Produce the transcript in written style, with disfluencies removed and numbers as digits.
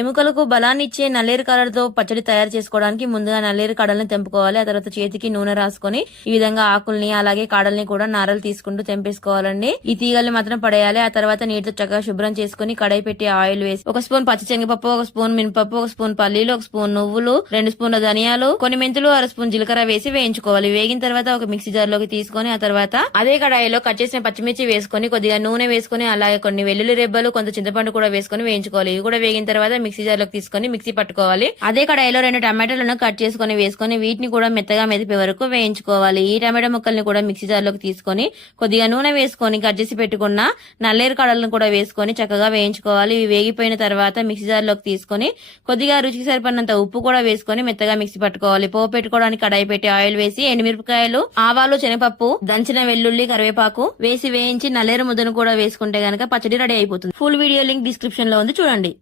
ఎముకలకు బలాన్ని ఇచ్చే నల్లేరు కాడలతో పచ్చడి తయారు చేసుకోవడానికి ముందుగా నల్లేరు కాడల్ని తెంపుకోవాలి. ఆ తర్వాత చేతికి నూనె రాసుకొని ఈ విధంగా ఆకుల్ని అలాగే కాడల్ని కూడా నారలు తీసుకుంటూ తెంపేసుకోవాలండి. ఈ తీగల్ని మాత్రం పడేయాలి. ఆ తర్వాత నీటితో చక్కగా శుభ్రం చేసుకుని కడాయి పెట్టి ఆయిల్ వేసి 1 స్పూన్ పచ్చి శనగపప్పు, 1 స్పూన్ మినపప్పు, 1 స్పూన్ పల్లీలు, 1 స్పూన్ నువ్వులు, 2 స్పూన్ల ధనియాలు, కొన్ని మెంతులు, 1/2 స్పూన్ జీలకర్ర వేసి వేయించుకోవాలి. వేగిన తర్వాత ఒక మిక్సీ జార్ లోకి తీసుకొని ఆ తర్వాత అదే కడాయిలో కట్ చేసిన పచ్చిమిర్చి వేసుకొని కొద్దిగా నూనె వేసుకుని అలాగే కొన్ని వెల్లుల్లి రెబ్బలు, కొంత చింతపండు కూడా వేసుకుని వేయించుకోవాలి. ఇవి కూడా వేగిన తర్వాత మిక్సీ జార్ లోకి తీసుకొని మిక్సీ పట్టుకోవాలి. అదే కడాయిలో 2 టమాటాలను కట్ చేసుకుని వేసుకొని వీటిని కూడా మెత్తగా మెదిపే వరకు వేయించుకోవాలి. ఈ టమాటా ముక్కల్ని కూడా మిక్సీ జార్ లోకి తీసుకొని కొద్దిగా నూనె వేసుకొని కట్ చేసి పెట్టుకున్న నల్లేరు కాడలను కూడా వేసుకొని చక్కగా వేయించుకోవాలి. ఇవి వేగిపోయిన తర్వాత మిక్సీ జార్ లోకి తీసుకొని కొద్దిగా రుచికి సరిపడినంత ఉప్పు కూడా వేసుకొని మెత్తగా మిక్సీ పట్టుకోవాలి. పోపు పెట్టుకోవడానికి కడాయి పెట్టి ఆయిల్ వేసి ఎండుమిరపకాయలు, ఆవాలు, శనగపప్పు, దంచిన వెల్లుల్లి, కరివేపాకు వేసి వేయించి నల్లేరు ముద్దను కూడా వేసుకుంటే గనక పచ్చడి రెడీ అయిపోతుంది. ఫుల్ వీడియో లింక్ డిస్క్రిప్షన్ లో ఉంది, చూడండి.